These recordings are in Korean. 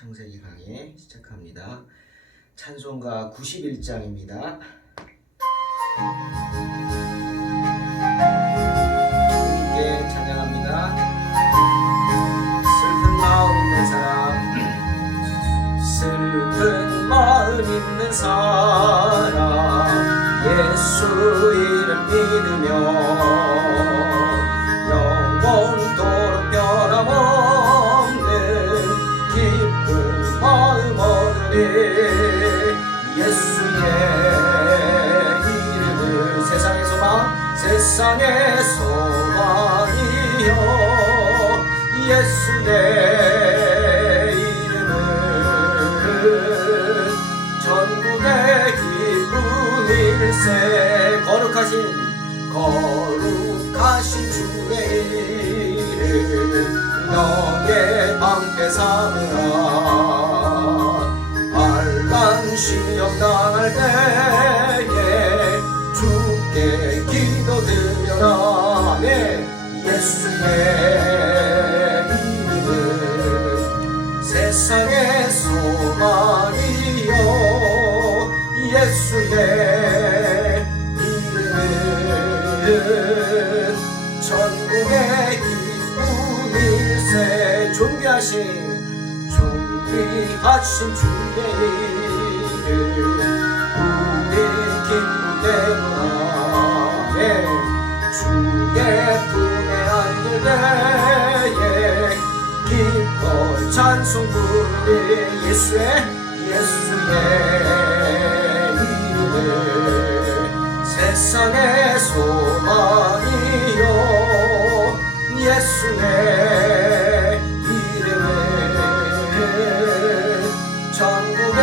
창세기 강의 시작합니다. 찬송가 91장입니다. 함께 찬양합니다. 슬픈 마음 있는 사람, 슬픈 마음 있는 사람, 예수 이름 믿으며 영원토록 변함없는 기쁜 마음 얻으리. 예수의 이름은 세상의 소망, 세상의 소망이여. 예수의 이름은 전국의 기쁨일세. 거룩하신 주의 이름 너의 방패 삼으라. 환난 시험 당할 때에 주께 기도드려라. 네, 예수의 이름은 세상의 소망이요. 예수의 이름은 천국의 기쁨일세. 존귀하신 주의 이름 우리 기쁘게노라. 네, 주의 품에 안길 때에 기뻐 찬송 부르리. 예수의 이름은 세상의 소망이요. 예수의 이름은 전국의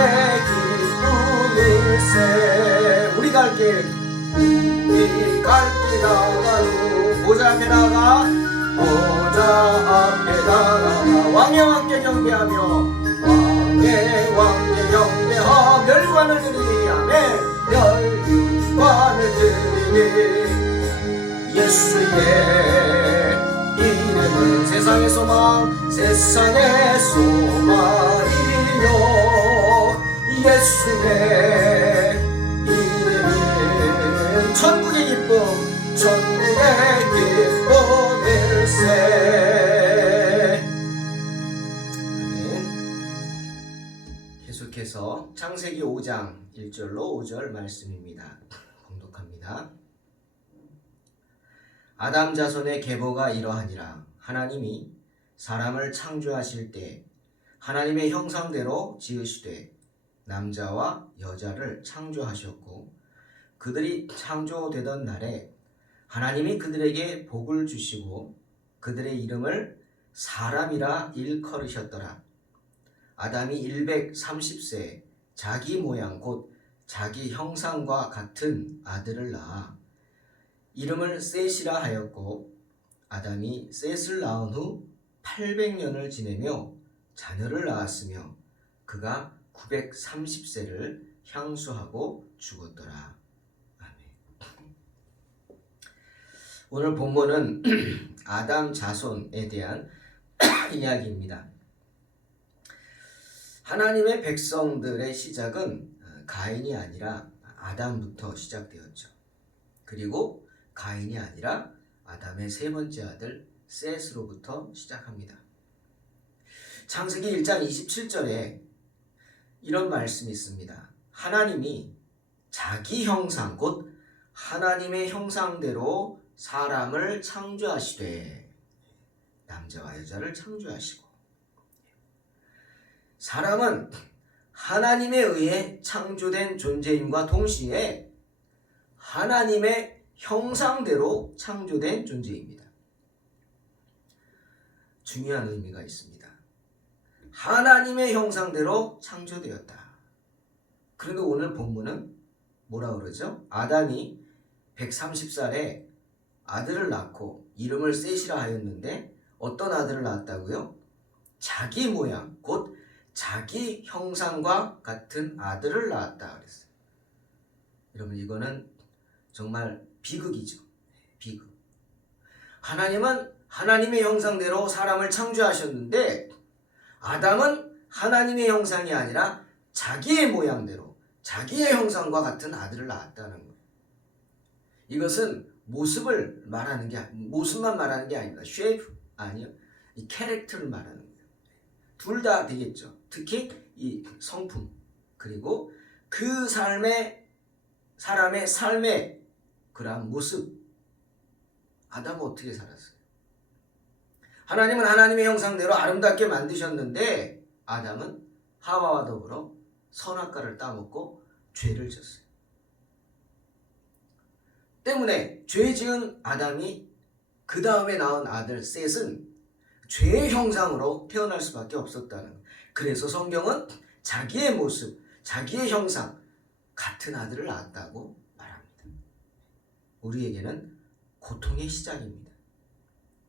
기쁨일세. 우리 갈 길 나가루 보좌 앞에 나가 왕의 왕께 경배하며 멸관을 드리니. 아멘. 멸관을 드리니. 예수의 이름은 세상의 소망, 세상의 소망이요. 예수의 이름은 천국의 기쁨, 천국의 기쁨일세. 아멘. 계속해서 창세기 5장 1절로 5절 말씀입니다. 봉독합니다. 아담 자손의 계보가 이러하니라. 하나님이 사람을 창조하실 때 하나님의 형상대로 지으시되 남자와 여자를 창조하셨고, 그들이 창조되던 날에 하나님이 그들에게 복을 주시고 그들의 이름을 사람이라 일컬으셨더라. 아담이 130세에 자기 모양 곧 자기 형상과 같은 아들을 낳아 이름을 셋이라 하였고, 아담이 셋을 낳은 후 800년을 지내며 자녀를 낳았으며 그가 930세를 향수하고 죽었더라. 아멘. 오늘 본문은 아담 자손에 대한 이야기입니다. 하나님의 백성들의 시작은 가인이 아니라 아담부터 시작되었죠. 그리고 가인이 아니라 아담의 세 번째 아들 셋으로부터 시작합니다. 창세기 1장 27절에 이런 말씀이 있습니다. 하나님이 자기 형상 곧 하나님의 형상대로 사람을 창조하시되, 남자와 여자를 창조하시고. 사람은 하나님에 의해 창조된 존재임과 동시에 하나님의 형상대로 창조된 존재입니다. 중요한 의미가 있습니다. 하나님의 형상대로 창조되었다. 그런데 오늘 본문은 뭐라 그러죠? 아담이 130살에 아들을 낳고 이름을 셋이라 하였는데 어떤 아들을 낳았다고요? 자기 모양 곧 자기 형상과 같은 아들을 낳았다 그랬어요. 여러분, 이거는 정말 비극이죠. 비극. 하나님은 하나님의 형상대로 사람을 창조하셨는데 아담은 하나님의 형상이 아니라 자기의 모양대로 자기의 형상과 같은 아들을 낳았다는 거예요. 이것은 모습만 말하는 게 아닙니다. 쉐이프 아니요. 이 캐릭터를 말하는 거예요. 둘 다 되겠죠. 특히 이 성품 그리고 그 사람의 삶의 그러한 모습. 아담은 어떻게 살았어요? 하나님은 하나님의 형상대로 아름답게 만드셨는데 아담은 하와와 더불어 선악과를 따먹고 죄를 졌어요. 때문에 죄 지은 아담이 그 다음에 낳은 아들 셋은 죄의 형상으로 태어날 수밖에 없었다는 거예요. 그래서 성경은 자기의 모습, 자기의 형상 같은 아들을 낳았다고 말합니다. 우리에게는 고통의 시작입니다.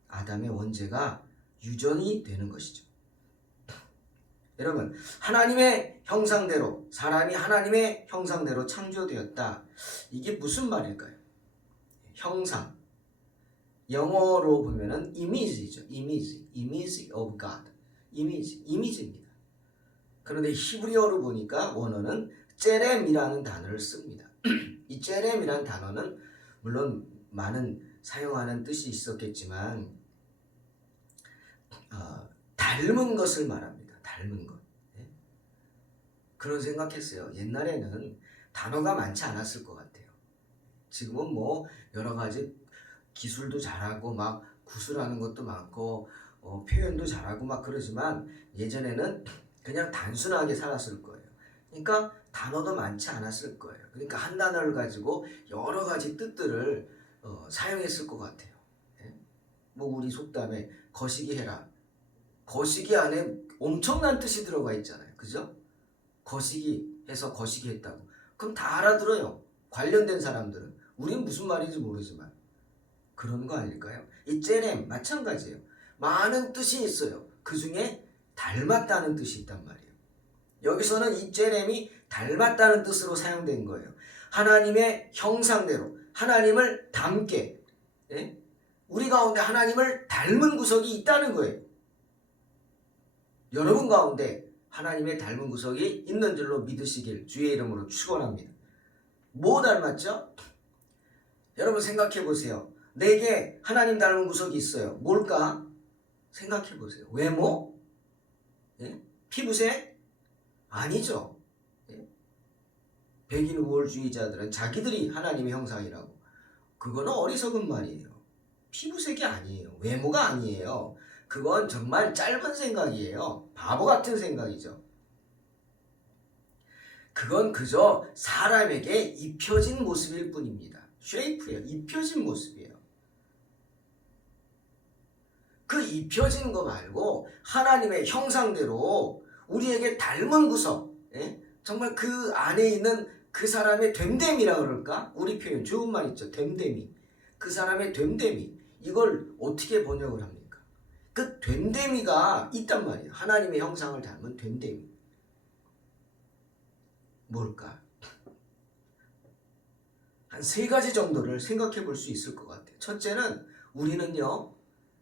아담의 원죄가 유전이 되는 것이죠. 여러분, 하나님의 형상대로 사람이 하나님의 형상대로 창조되었다. 이게 무슨 말일까요? 형상. 영어로 보면은 image이죠. image of God. 이미지입니다. 그런데 히브리어로 보니까 원어는 째렘이라는 단어를 씁니다. 이 째렘이라는 단어는 물론 많은 사용하는 뜻이 있었겠지만 닮은 것을 말합니다. 닮은 것. 네? 그런 생각했어요. 옛날에는 단어가 많지 않았을 것 같아요. 지금은 뭐 여러 가지 기술도 잘하고 막 구술하는 것도 많고 표현도 잘하고 막 그러지만 예전에는 그냥 단순하게 살았을 거예요. 그러니까 단어도 많지 않았을 거예요. 그러니까 한 단어를 가지고 여러 가지 뜻들을 사용했을 것 같아요. 예? 뭐 우리 속담에 거시기 해라. 거시기 안에 엄청난 뜻이 들어가 있잖아요. 그죠? 거시기 해서 거시기 했다고. 그럼 다 알아들어요. 관련된 사람들은. 우린 무슨 말인지 모르지만. 그런 거 아닐까요? 이 째렘 마찬가지예요. 많은 뜻이 있어요. 그 중에 닮았다는 뜻이 있단 말이에요. 여기서는 이 째렘이 닮았다는 뜻으로 사용된 거예요. 하나님의 형상대로 하나님을 닮게, 예? 우리 가운데 하나님을 닮은 구석이 있다는 거예요. 여러분 가운데 하나님의 닮은 구석이 있는 줄로 믿으시길 주의 이름으로 축원합니다. 뭐 닮았죠? 여러분 생각해 보세요. 내게 하나님 닮은 구석이 있어요. 뭘까? 생각해 보세요. 외모? 예? 피부색? 아니죠. 예? 백인 우월주의자들은 자기들이 하나님의 형상이라고. 그거는 어리석은 말이에요. 피부색이 아니에요. 외모가 아니에요. 그건 정말 짧은 생각이에요. 바보 같은 생각이죠. 그건 그저 사람에게 입혀진 모습일 뿐입니다. 쉐이프예요. 입혀진 모습이에요. 그 입혀진 거 말고 하나님의 형상대로 우리에게 닮은 구석, 예? 정말 그 안에 있는 그 사람의 됨됨이라 그럴까? 우리 표현 좋은 말 있죠. 됨됨이. 그 사람의 됨됨이. 이걸 어떻게 번역을 합니까? 그 됨됨이가 있단 말이에요. 하나님의 형상을 닮은 됨됨이. 뭘까? 한 3가지 정도를 생각해 볼 수 있을 것 같아요. 첫째는 우리는요,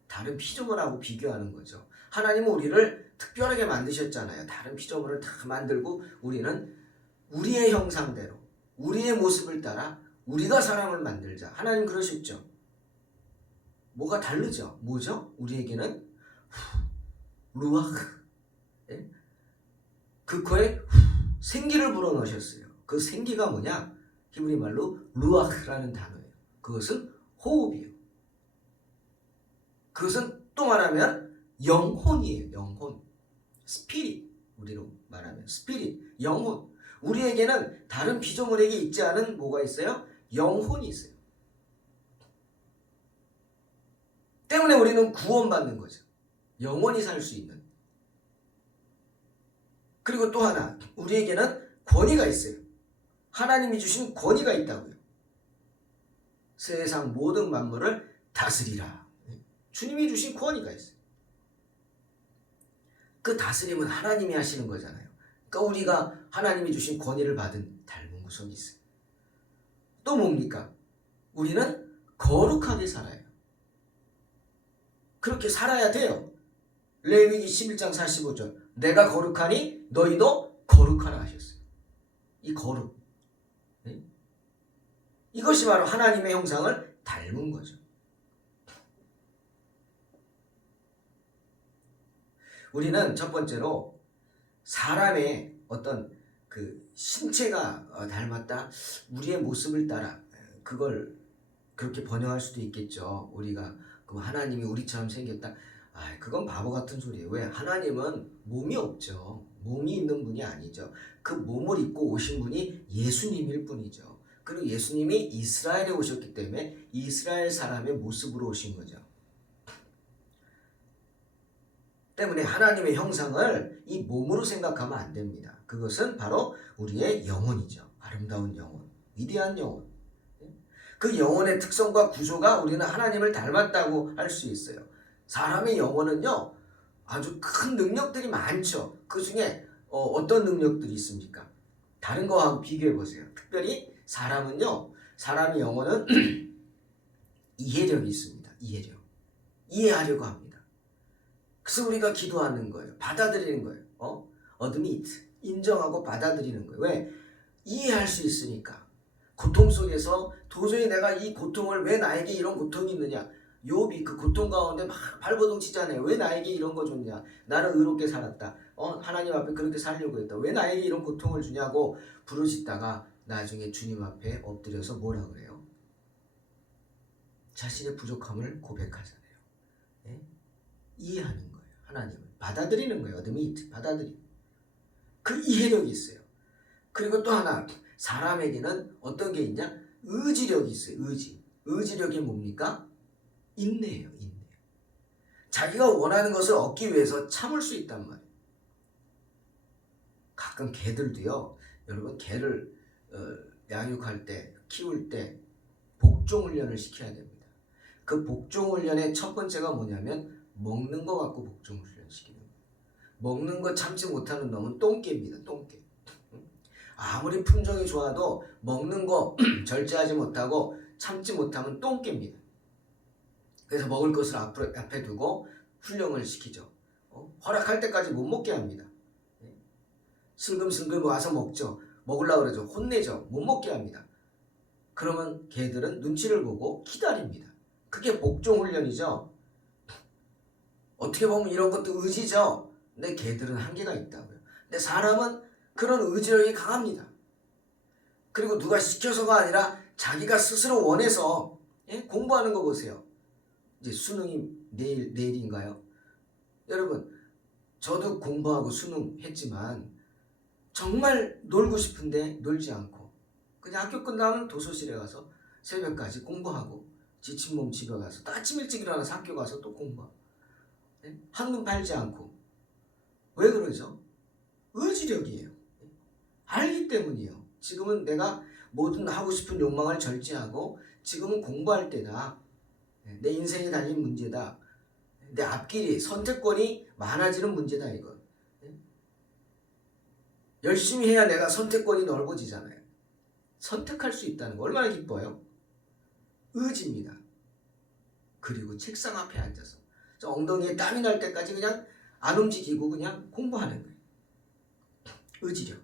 다른 피조물하고 비교하는 거죠. 하나님은 우리를 특별하게 만드셨잖아요. 다른 피조물을 다 만들고 우리는 우리의 형상대로, 우리의 모습을 따라 우리가 사람을 만들자. 하나님 그러셨죠. 뭐가 다르죠? 뭐죠? 우리에게는 루아흐, 예? 그 코에 생기를 불어넣으셨어요. 그 생기가 뭐냐? 히브리 말로 루아흐라는 단어예요. 그것은 호흡이에요. 그것은 또 말하면 영혼이에요. 영혼. 스피릿. 우리로 말하면 스피릿. 영혼. 우리에게는 다른 피조물에게 있지 않은 뭐가 있어요? 영혼이 있어요. 때문에 우리는 구원받는 거죠. 영원히 살 수 있는. 그리고 또 하나, 우리에게는 권위가 있어요. 하나님이 주신 권위가 있다고요. 세상 모든 만물을 다스리라. 주님이 주신 권위가 있어요. 그 다스림은 하나님이 하시는 거잖아요. 그러니까 우리가 하나님이 주신 권위를 받은 닮은 구석이 있어요. 또 뭡니까? 우리는 거룩하게 살아요. 그렇게 살아야 돼요. 레위기 11장 45절 내가 거룩하니 너희도 거룩하라 하셨어요. 이 거룩. 네? 이것이 바로 하나님의 형상을 닮은 거죠. 우리는 첫 번째로 사람의 어떤 그 신체가 닮았다. 우리의 모습을 따라. 그걸 그렇게 번역할 수도 있겠죠. 우리가 그럼 하나님이 우리처럼 생겼다. 그건 바보 같은 소리예요. 왜? 하나님은 몸이 없죠. 몸이 있는 분이 아니죠. 그 몸을 입고 오신 분이 예수님일 뿐이죠. 그리고 예수님이 이스라엘에 오셨기 때문에 이스라엘 사람의 모습으로 오신 거죠. 때문에 하나님의 형상을 이 몸으로 생각하면 안 됩니다. 그것은 바로 우리의 영혼이죠. 아름다운 영혼, 위대한 영혼. 그 영혼의 특성과 구조가 우리는 하나님을 닮았다고 할 수 있어요. 사람의 영혼은요, 아주 큰 능력들이 많죠. 그 중에 어떤 능력들이 있습니까? 다른 거하고 비교해 보세요. 특별히 사람은요, 사람의 영혼은 이해력이 있습니다. 이해력. 이해하려고 합니다. 그래서 우리가 기도하는 거예요. 받아들이는 거예요. admit, 인정하고 받아들이는 거예요. 왜? 이해할 수 있으니까. 고통 속에서 도저히 내가 이 고통을 왜 나에게 이런 고통이 있느냐. 욥이 그 고통 가운데 막 발버둥 치잖아요. 왜 나에게 이런 거 줬냐. 나는 의롭게 살았다. 하나님 앞에 그렇게 살려고 했다. 왜 나에게 이런 고통을 주냐고 부르짖다가 나중에 주님 앞에 엎드려서 뭐라 그래요? 자신의 부족함을 고백하잖아요. 예? 이해하는 거예요. 하나님을 받아들이는 거예요. admit, 받아들이. 그 이해력이 있어요. 그리고 또 하나, 사람에게는 어떤 게 있냐? 의지력이 있어요. 의지력이 뭡니까? 인내예요. 인내. 자기가 원하는 것을 얻기 위해서 참을 수 있단 말이에요. 가끔 개들도요. 여러분 개를 양육할 때, 키울 때 복종 훈련을 시켜야 됩니다. 그 복종 훈련의 첫 번째가 뭐냐면 먹는 거 갖고 복종 훈련 시키는 거예요. 먹는 거 참지 못하는 놈은 똥개입니다. 똥개. 아무리 품종이 좋아도 먹는 거 절제하지 못하고 참지 못하면 똥개입니다. 그래서 먹을 것을 앞에 두고 훈련을 시키죠. 허락할 때까지 못 먹게 합니다. 슬금슬금 와서 먹죠. 먹으려고 그러죠. 혼내죠. 못 먹게 합니다. 그러면 개들은 눈치를 보고 기다립니다. 그게 복종 훈련이죠. 어떻게 보면 이런 것도 의지죠. 근데 개들은 한계가 있다고요. 근데 사람은 그런 의지력이 강합니다. 그리고 누가 시켜서가 아니라 자기가 스스로 원해서 공부하는 거 보세요. 이제 수능이 내일인가요? 여러분, 저도 공부하고 수능 했지만 정말 놀고 싶은데 놀지 않고 그냥 학교 끝나면 도서실에 가서 새벽까지 공부하고 지친 몸 집에 가서 또 아침 일찍 일어나서 학교 가서 또 공부하고 한눈 팔지 않고. 왜 그러죠? 의지력이에요. 알기 때문이에요. 지금은 내가 모든 하고 싶은 욕망을 절제하고 지금은 공부할 때다. 내 인생이 달린 문제다. 내 앞길이 선택권이 많아지는 문제다 이건. 열심히 해야 내가 선택권이 넓어지잖아요. 선택할 수 있다는 거 얼마나 기뻐요? 의지입니다. 그리고 책상 앞에 앉아서 저 엉덩이에 땀이 날 때까지 그냥 안 움직이고 그냥 공부하는 거예요. 의지력.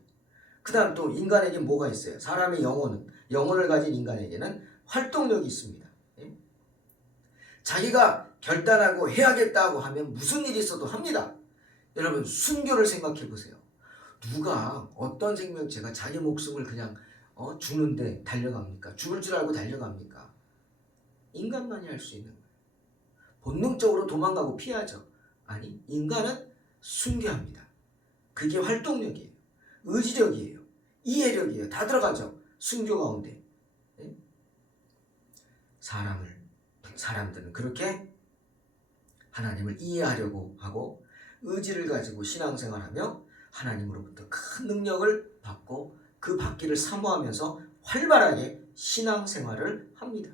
그 다음 또 인간에게 뭐가 있어요? 사람의 영혼을 가진 인간에게는 활동력이 있습니다. 자기가 결단하고 해야겠다고 하면 무슨 일이 있어도 합니다. 여러분 순교를 생각해 보세요. 누가 어떤 생명체가 자기 목숨을 그냥 죽는데 달려갑니까? 죽을 줄 알고 달려갑니까? 인간만이 할 수 있는 거예요. 본능적으로 도망가고 피하죠. 아니, 인간은 순교합니다. 그게 활동력이에요. 의지력이에요. 이해력이에요. 다 들어가죠. 순교 가운데. 사람들은 그렇게 하나님을 이해하려고 하고 의지를 가지고 신앙생활하며 하나님으로부터 큰 능력을 받고 그 받기를 사모하면서 활발하게 신앙생활을 합니다.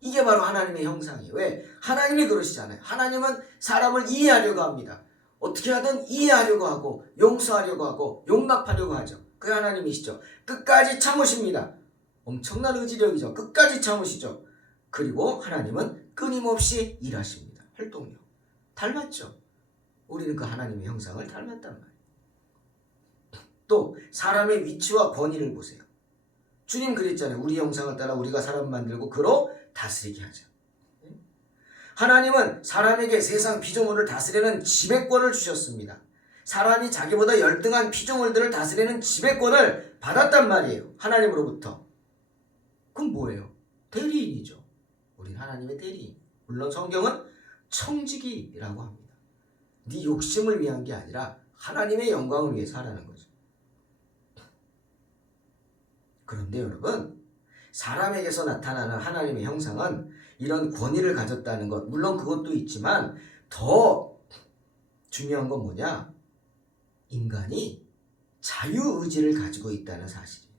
이게 바로 하나님의 형상이에요. 왜? 하나님이 그러시잖아요. 하나님은 사람을 이해하려고 합니다. 어떻게 하든 이해하려고 하고 용서하려고 하고 용납하려고 하죠. 그게 하나님이시죠. 끝까지 참으십니다. 엄청난 의지력이죠. 끝까지 참으시죠. 그리고 하나님은 끊임없이 일하십니다. 활동력. 닮았죠. 우리는 그 하나님의 형상을 닮았단 말이에요. 또 사람의 위치와 권위를 보세요. 주님 그랬잖아요. 우리 형상을 따라 우리가 사람 만들고 그로 다스리게 하자. 하나님은 사람에게 세상 피조물을 다스리는 지배권을 주셨습니다. 사람이 자기보다 열등한 피조물들을 다스리는 지배권을 받았단 말이에요. 하나님으로부터. 그럼 뭐예요? 대리인이죠. 우린 하나님의 대리인. 물론 성경은 청지기라고 합니다. 네 욕심을 위한 게 아니라 하나님의 영광을 위해서 하라는 거죠. 그런데 여러분, 사람에게서 나타나는 하나님의 형상은 이런 권위를 가졌다는 것, 물론 그것도 있지만 더 중요한 건 뭐냐? 인간이 자유의지를 가지고 있다는 사실이에요.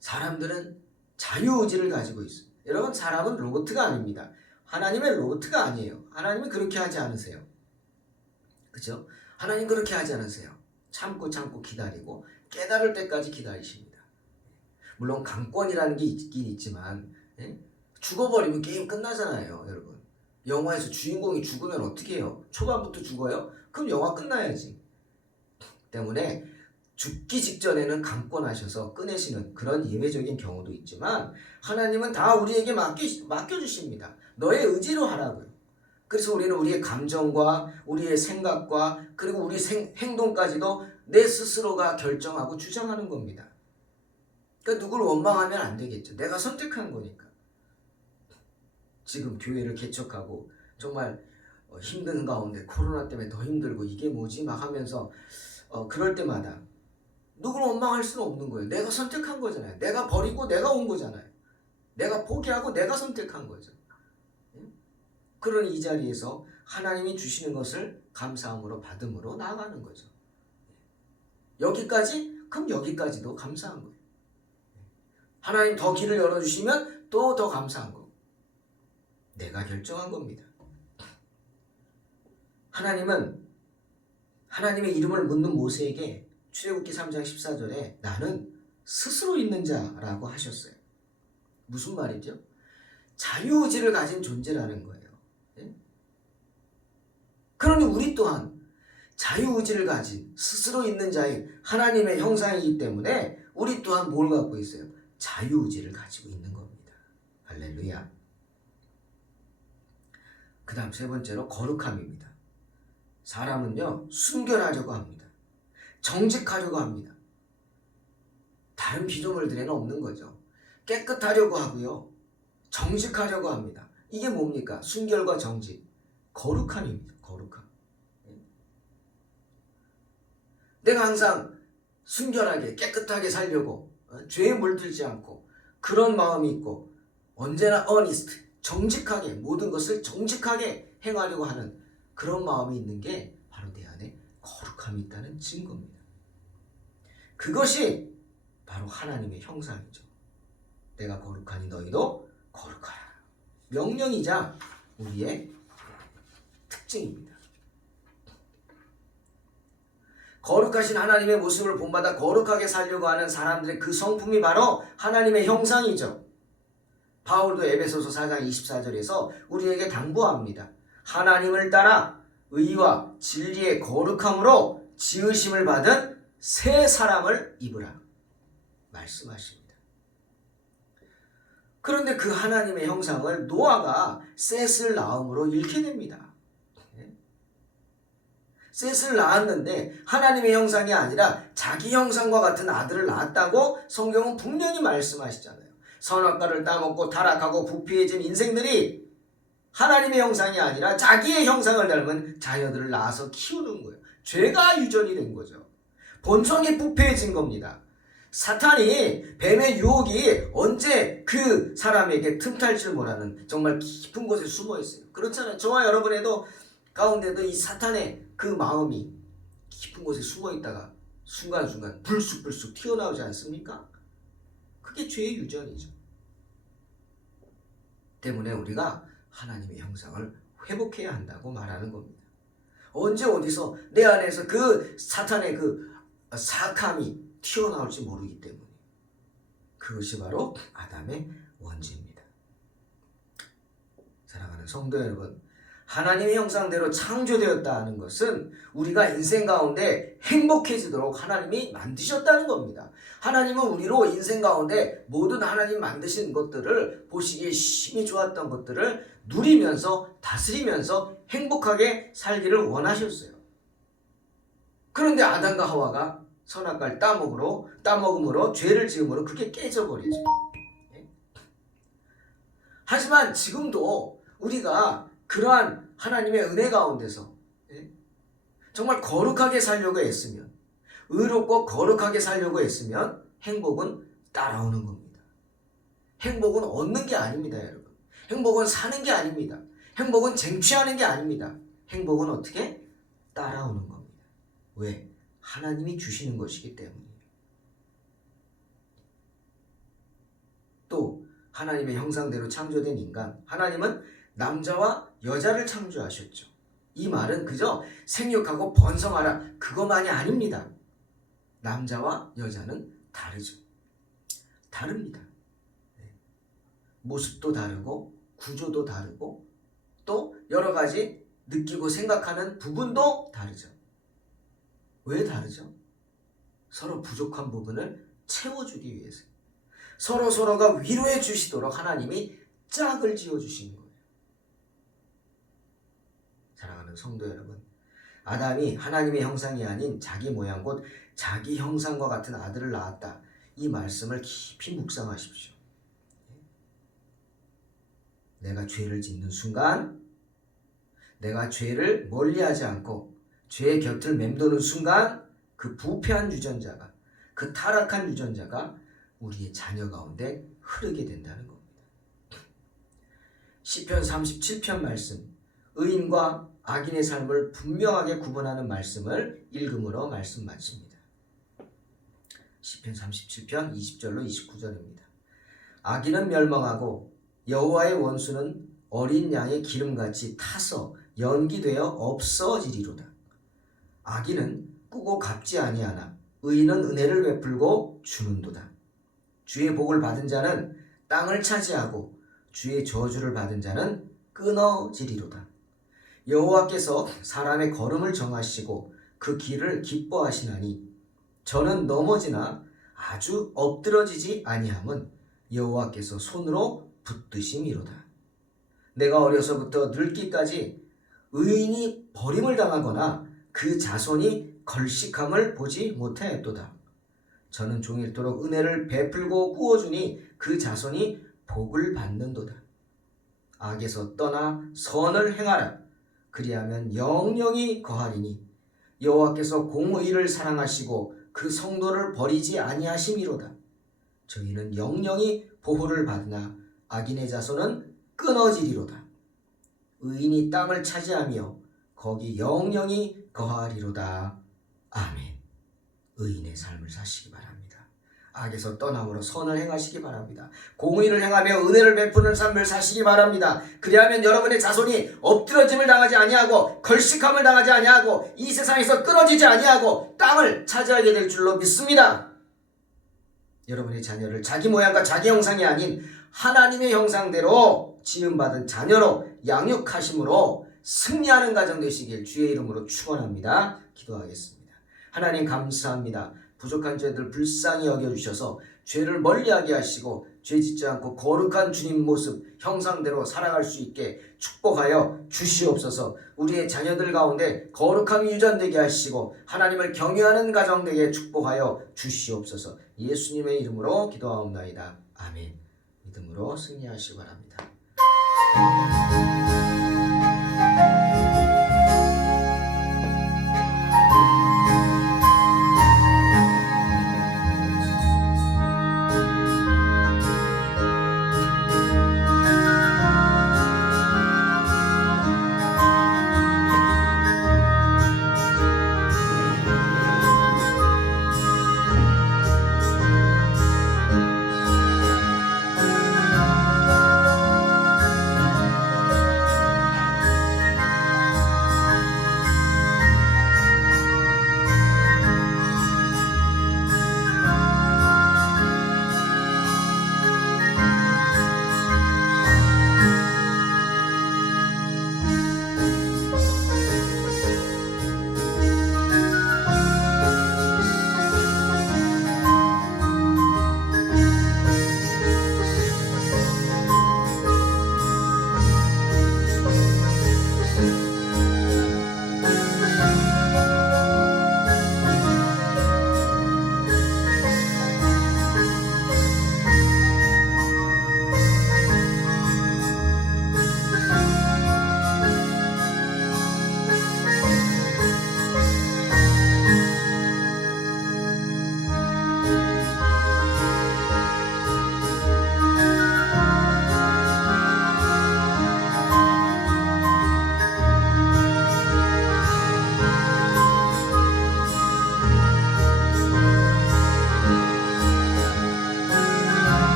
사람들은 자유의지를 가지고 있어요. 여러분, 사람은 로봇가 아닙니다. 하나님의 로봇가 아니에요. 하나님은 그렇게 하지 않으세요. 그죠? 하나님 그렇게 하지 않으세요. 참고 기다리고 깨달을 때까지 기다리십니다. 물론 강권이라는 게 있긴 있지만 죽어버리면 게임 끝나잖아요. 여러분, 영화에서 주인공이 죽으면 어떻게 해요? 초반부터 죽어요? 그럼 영화 끝나야지. 때문에 죽기 직전에는 강권하셔서 꺼내시는 그런 예외적인 경우도 있지만 하나님은 다 우리에게 맡겨주십니다. 너의 의지로 하라고요. 그래서 우리는 우리의 감정과 우리의 생각과 그리고 우리 행동까지도 내 스스로가 결정하고 주장하는 겁니다. 그러니까 누구를 원망하면 안 되겠죠. 내가 선택한 거니까. 지금 교회를 개척하고 정말 힘든 가운데 코로나 때문에 더 힘들고 이게 뭐지 막 하면서 그럴 때마다 누구를 원망할 수는 없는 거예요. 내가 선택한 거잖아요. 내가 버리고 내가 온 거잖아요. 내가 포기하고 내가 선택한 거죠. 그러니 이 자리에서 하나님이 주시는 것을 감사함으로 받음으로 나아가는 거죠. 여기까지? 그럼 여기까지도 감사한 거예요. 하나님 더 길을 열어주시면 또 더 감사한 거. 내가 결정한 겁니다. 하나님은 하나님의 이름을 묻는 모세에게 출애굽기 3장 14절에 나는 스스로 있는 자라고 하셨어요. 무슨 말이죠? 자유의지를 가진 존재라는 거예요. 그러니 우리 또한 자유의지를 가진 스스로 있는 자인 하나님의 형상이기 때문에 우리 또한 뭘 갖고 있어요? 자유의지를 가지고 있는 겁니다. 할렐루야. 그 다음 세 번째로 거룩함입니다. 사람은요, 순결하려고 합니다. 정직하려고 합니다. 다른 피조물들에는 없는 거죠. 깨끗하려고 하고요. 정직하려고 합니다. 이게 뭡니까? 순결과 정직. 거룩함입니다. 거룩함. 내가 항상 순결하게 깨끗하게 살려고 죄에 물들지 않고 그런 마음이 있고 언제나 어니스트, 정직하게 모든 것을 정직하게 행하려고 하는 그런 마음이 있는 게 바로 내 안에 거룩함이 있다는 증거입니다. 그것이 바로 하나님의 형상이죠. 내가 거룩하니 너희도 거룩하라. 명령이자 우리의 특징입니다. 거룩하신 하나님의 모습을 본받아 거룩하게 살려고 하는 사람들의 그 성품이 바로 하나님의 형상이죠. 바울도 에베소서 4장 24절에서 우리에게 당부합니다. 하나님을 따라 의와 진리의 거룩함으로 지으심을 받은 새 사람을 입으라 말씀하십니다. 그런데 그 하나님의 형상을 노아가 셋을 낳음으로 잃게 됩니다. 셋을 낳았는데 하나님의 형상이 아니라 자기 형상과 같은 아들을 낳았다고 성경은 분명히 말씀하시잖아요. 선악과를 따먹고 타락하고 부패해진 인생들이 하나님의 형상이 아니라 자기의 형상을 닮은 자녀들을 낳아서 키우는 거예요. 죄가 유전이 된 거죠. 본성이 부패해진 겁니다. 사탄이, 뱀의 유혹이 언제 그 사람에게 틈탈 줄 모르는 정말 깊은 곳에 숨어 있어요. 그렇잖아요. 저와 여러분에도 가운데도 이 사탄의 그 마음이 깊은 곳에 숨어 있다가 순간순간 불쑥불쑥 튀어나오지 않습니까? 그게 죄의 유전이죠. 때문에 우리가 하나님의 형상을 회복해야 한다고 말하는 겁니다. 언제 어디서 내 안에서 그 사탄의 그 사악함이 튀어나올지 모르기 때문에 그것이 바로 아담의 원죄입니다. 사랑하는 성도 여러분, 하나님의 형상대로 창조되었다 하는 것은 우리가 인생 가운데 행복해지도록 하나님이 만드셨다는 겁니다. 하나님은 우리로 인생 가운데 모든 하나님 만드신 것들을 보시기에 심히 좋았던 것들을 누리면서 다스리면서 행복하게 살기를 원하셨어요. 그런데 아담과 하와가 선악과를 따먹음으로 죄를 지음으로 그게 깨져버리죠. 하지만 지금도 우리가 그러한 하나님의 은혜 가운데서 정말 거룩하게 살려고 했으면, 의롭고 거룩하게 살려고 했으면 행복은 따라오는 겁니다. 행복은 얻는 게 아닙니다, 여러분. 행복은 사는 게 아닙니다. 행복은 쟁취하는 게 아닙니다. 행복은 어떻게? 따라오는 겁니다. 왜? 하나님이 주시는 것이기 때문이에요. 또 하나님의 형상대로 창조된 인간, 하나님은 남자와 여자를 창조하셨죠. 이 말은 그저 생육하고 번성하라 그것만이 아닙니다. 남자와 여자는 다르죠. 다릅니다. 모습도 다르고 구조도 다르고 또 여러 가지 느끼고 생각하는 부분도 다르죠. 왜 다르죠? 서로 부족한 부분을 채워주기 위해서. 서로가 위로해 주시도록 하나님이 짝을 지어주신 거예요. 사랑하는 성도 여러분, 아담이 하나님의 형상이 아닌 자기 모양 곧 자기 형상과 같은 아들을 낳았다. 이 말씀을 깊이 묵상하십시오. 내가 죄를 짓는 순간, 내가 죄를 멀리하지 않고 죄의 곁을 맴도는 순간 그 부패한 유전자가, 그 타락한 유전자가 우리의 자녀 가운데 흐르게 된다는 겁니다. 시편 37편 말씀, 의인과 악인의 삶을 분명하게 구분하는 말씀을 읽음으로 말씀 마칩니다. 시편 37편 20절로 29절입니다. 악인은 멸망하고 여호와의 원수는 어린 양의 기름같이 타서 연기되어 없어지리로다. 악인은 꾸고 갚지 아니하나 의인은 은혜를 베풀고 주는도다. 주의 복을 받은 자는 땅을 차지하고 주의 저주를 받은 자는 끊어지리로다. 여호와께서 사람의 걸음을 정하시고 그 길을 기뻐하시나니 저는 넘어지나 아주 엎드러지지 아니함은 여호와께서 손으로 붙드심이로다. 내가 어려서부터 늙기까지 의인이 버림을 당하거나 그 자손이 걸식함을 보지 못하였도다. 저는 종일토록 은혜를 베풀고 구워주니 그 자손이 복을 받는도다. 악에서 떠나 선을 행하라. 그리하면 영영이 거하리니 여호와께서 공의를 사랑하시고 그 성도를 버리지 아니하심이로다. 저희는 영영이 보호를 받으나 악인의 자손은 끊어지리로다. 의인이 땅을 차지하며 거기 영영이 거하리로다. 아멘. 의인의 삶을 사시기 바랍니다. 악에서 떠남으로 선을 행하시기 바랍니다. 공의를 행하며 은혜를 베푸는 삶을 사시기 바랍니다. 그리하면 여러분의 자손이 엎드러짐을 당하지 아니하고 걸식함을 당하지 아니하고 이 세상에서 끊어지지 아니하고 땅을 차지하게 될 줄로 믿습니다. 여러분의 자녀를 자기 모양과 자기 형상이 아닌 하나님의 형상대로 지음받은 자녀로 양육하심으로 승리하는 가정 되시길 주의 이름으로 축원합니다. 기도하겠습니다. 하나님 감사합니다. 부족한 죄들 불쌍히 여겨주셔서 죄를 멀리하게 하시고 죄짓지 않고 거룩한 주님 모습 형상대로 살아갈 수 있게 축복하여 주시옵소서. 우리의 자녀들 가운데 거룩함이 유전되게 하시고 하나님을 경외하는 가정 되게 축복하여 주시옵소서. 예수님의 이름으로 기도하옵나이다. 아멘. 믿음으로 승리하시기 바랍니다.